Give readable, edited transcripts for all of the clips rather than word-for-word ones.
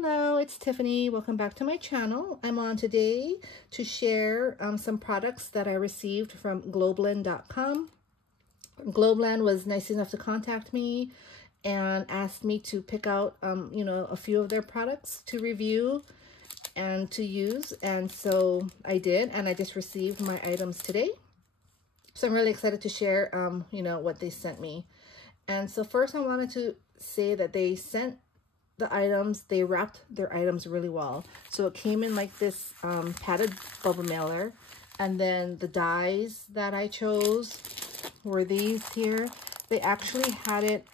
Hello, it's Tiffany. Welcome back to my channel. I'm on today to share some products that I received from Globleland.com. Globleland was nice enough to contact me and asked me to pick out, a few of their products to review and to use. And so I did, and I just received my items today. So I'm really excited to share, what they sent me. And so first I wanted to say that they sent the items, they wrapped their items really well. So it came in like this padded bubble mailer. And then the dies that I chose were these here. They actually had it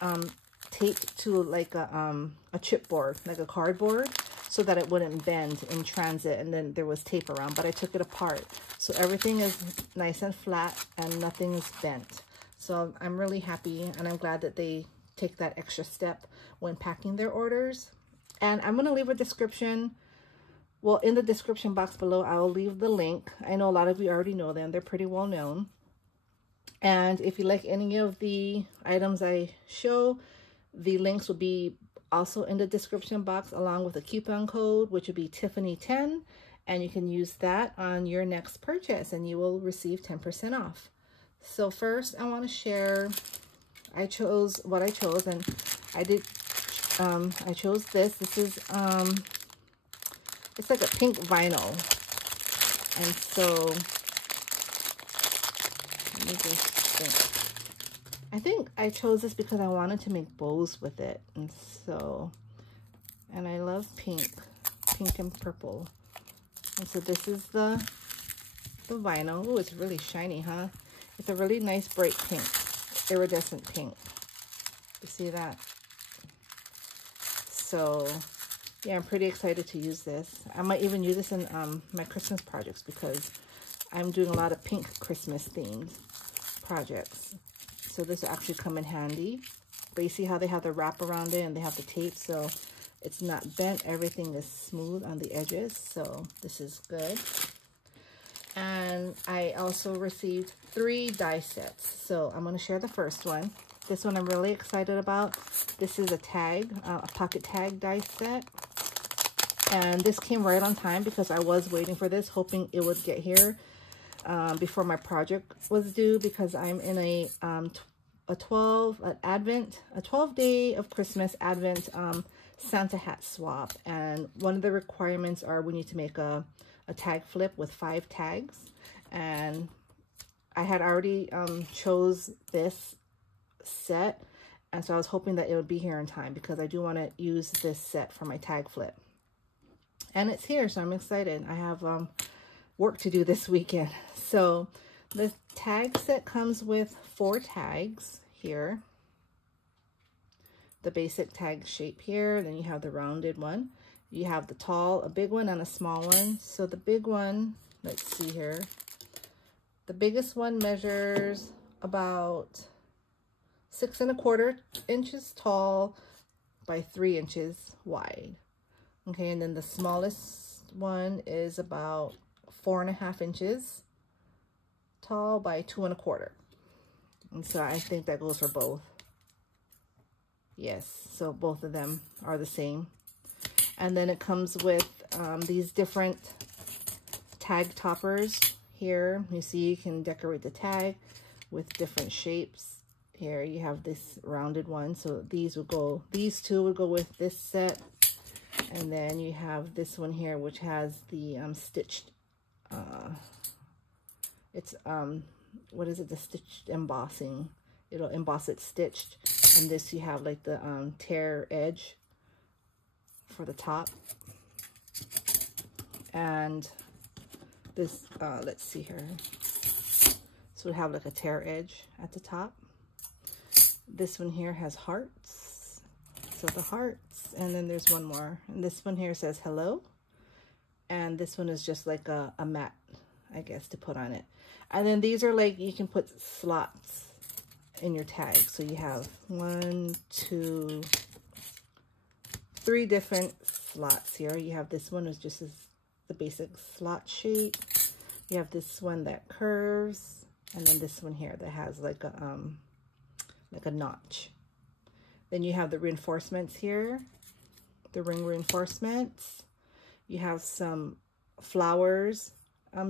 taped to like a chipboard, like a cardboard, so that it wouldn't bend in transit. And then there was tape around, but I took it apart. So everything is nice and flat and nothing is bent. So I'm really happy, and I'm glad that they take that extra step when packing their orders. And I'm going to leave a description. Well, in the description box below, I'll leave the link. I know a lot of you already know them. They're pretty well known. And if you like any of the items I show, the links will be also in the description box, along with a coupon code, which would be Tiffany10. And you can use that on your next purchase and you will receive 10% off. So first I want to share, I chose what I chose, and I chose this. This is, it's like a pink vinyl. And so, let me just think. I think I chose this because I wanted to make bows with it. And so, and I love pink and purple. And so this is the vinyl. Oh, it's really shiny, huh? It's a really nice bright pink, iridescent pink. You see that? So yeah, I'm pretty excited to use this. I might even use this in my Christmas projects because I'm doing a lot of pink Christmas themed projects. So this will actually come in handy. But you see how they have the wrap around it and they have the tape, so it's not bent. Everything is smooth on the edges, so this is good. And I also received 3 die sets. So I'm going to share the first one. This one I'm really excited about. This is a tag, a pocket tag die set. And this came right on time because I was waiting for this, hoping it would get here before my project was due, because I'm in a 12-day of Christmas Advent Santa hat swap. And one of the requirements are we need to make a tag flip with 5 tags. And I had already chose this set, and so I was hoping that it would be here in time because I do want to use this set for my tag flip. And it's here, so I'm excited. I have work to do this weekend. So the tag set comes with 4 tags here. The basic tag shape here, then you have the rounded one. You have the tall, a big one, and a small one. So the big one, let's see here. The biggest one measures about 6 1/4 inches tall by 3 inches wide. Okay, and then the smallest one is about 4 1/2 inches tall by 2 1/4. And so I think that goes for both. Yes, so both of them are the same. And then it comes with these different tag toppers here. You see, you can decorate the tag with different shapes. Here you have this rounded one. So these 2 would go with this set. And then you have this one here, which has the stitched, what is it? The stitched embossing. It'll emboss it stitched. And this you have like the tear edge for the top. And this, let's see here. So we have like a tear edge at the top. This one here has hearts. So the hearts, and then there's one more. And this one here says hello. And this one is just like a mat, I guess, to put on it. And then these are like, you can put slots in your tag. So you have 1, 2, 3 different slots here. You have this one is just the basic slot shape. You have this one that curves, and then this one here that has like a notch. Then you have the reinforcements here the ring reinforcements. You have some flowers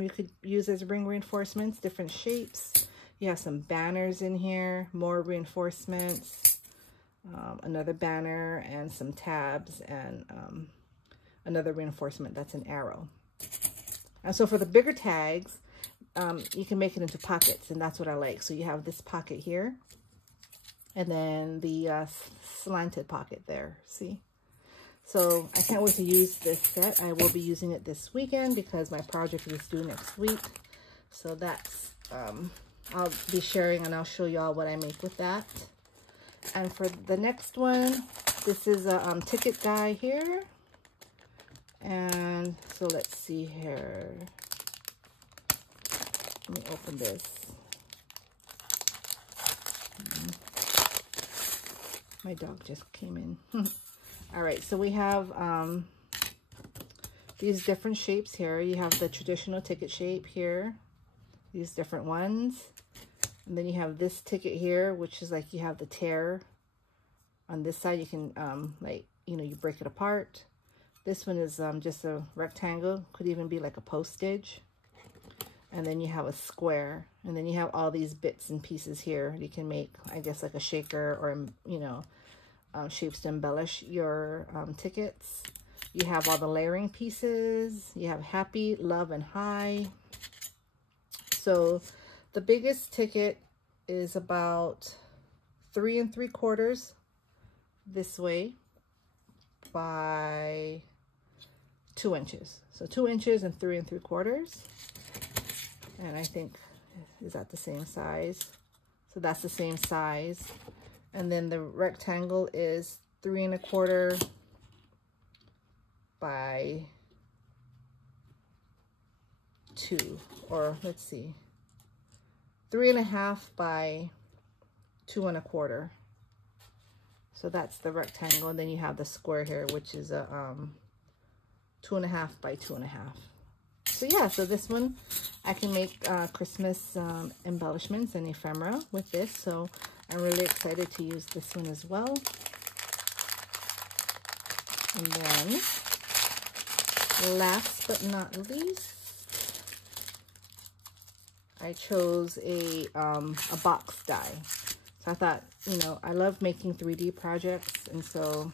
you could use as ring reinforcements, different shapes. You have some banners in here, more reinforcements, another banner, and some tabs, and another reinforcement that's an arrow. And so for the bigger tags, you can make it into pockets, and that's what I like. So you have this pocket here, and then the slanted pocket there, see? So I can't wait to use this set. I will be using it this weekend because my project is due next week. So that's, I'll be sharing, and I'll show y'all what I make with that. And for the next one, this is a ticket die here. And so let's see here. Let me open this. My dog just came in. All right, so we have these different shapes here. You have the traditional ticket shape here, these different ones. And then you have this ticket here, which is like you have the tear. On this side, you can, like, you know, you break it apart. This one is just a rectangle, could even be like a postage. And then you have a square. And then you have all these bits and pieces here. You can make, I guess, like a shaker or, you know, shapes to embellish your tickets. You have all the layering pieces. You have happy, love, and high. So the biggest ticket is about 3 3/4 this way by 2 inches. So 2 inches and 3 3/4. And I think, is that the same size? So that's the same size. And then the rectangle is 3 1/4 by 2, or let's see, 3 1/2 by 2 1/4. So that's the rectangle. And then you have the square here, which is a 2 1/2 by 2 1/2. So yeah, so this one, I can make Christmas embellishments and ephemera with this. So I'm really excited to use this one as well. And then, last but not least, I chose a box die. So I thought, you know, I love making 3D projects, and so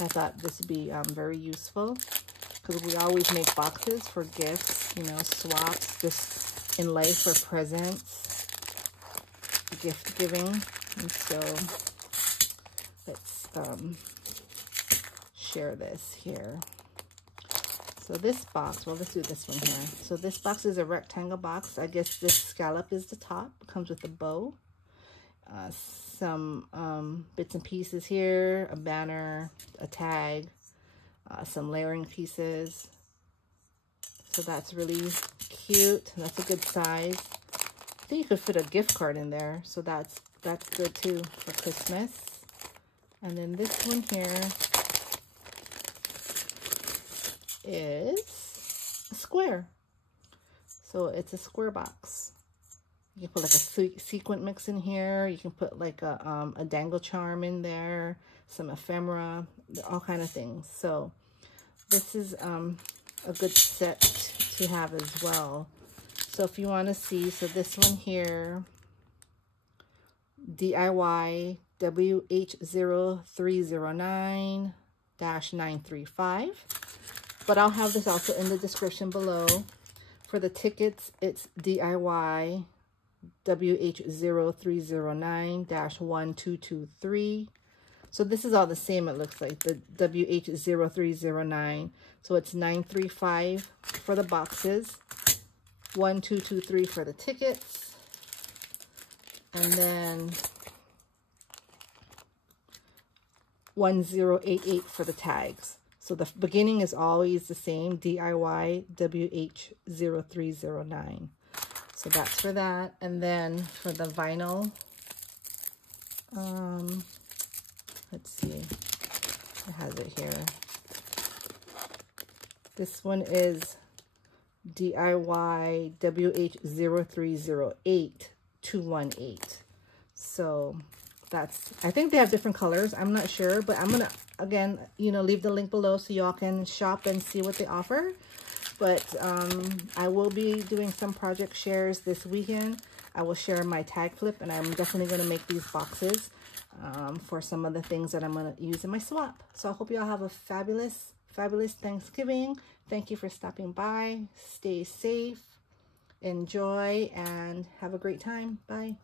I thought this would be very useful, because we always make boxes for gifts, you know, swaps, just in life, for presents, gift giving. And so let's share this here. So this box, well, let's do this one here. So this box is a rectangle box. I guess this scallop is the top. It comes with a bow. Some bits and pieces here, a banner, a tag, some layering pieces. So that's really cute. That's a good size. I think you could fit a gift card in there, so that's good too for Christmas. And then this one here is a square. So it's a square box. You can put like a sequin mix in here. You can put like a dangle charm in there, some ephemera, all kind of things. So this is a good set to have as well. So if you want to see, so this one here, DIY WH0309-935. But I'll have this also in the description below. For the tickets, it's DIY WH0309-1223. So this is all the same, it looks like, the WH0309. So it's 935 for the boxes, 1223 for the tickets, and then 1088 for the tags. So the beginning is always the same, DIY WH0309. So that's for that. And then for the vinyl, let's see, it has it here. This one is DIY WH0308-218. So that's, I think they have different colors. I'm not sure, but I'm gonna again, you know, leave the link below so y'all can shop and see what they offer. But I will be doing some project shares this weekend. I will share my tag flip, and I'm definitely going to make these boxes for some of the things that I'm going to use in my swap. So I hope y'all have a fabulous, fabulous Thanksgiving. Thank you for stopping by. Stay safe, enjoy, and have a great time. Bye.